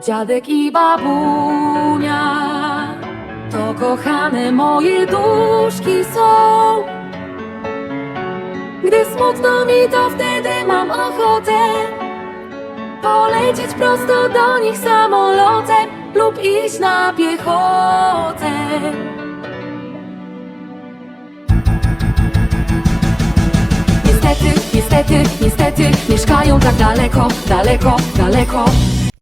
Dziadek i babunia To kochane moje duszki są. Gdy smutno mi to wtedy mam ochotę Polecieć prosto do nich samolotem Lub iść na piechotę. Niestety, niestety, niestety Mieszkają tak daleko, daleko, daleko.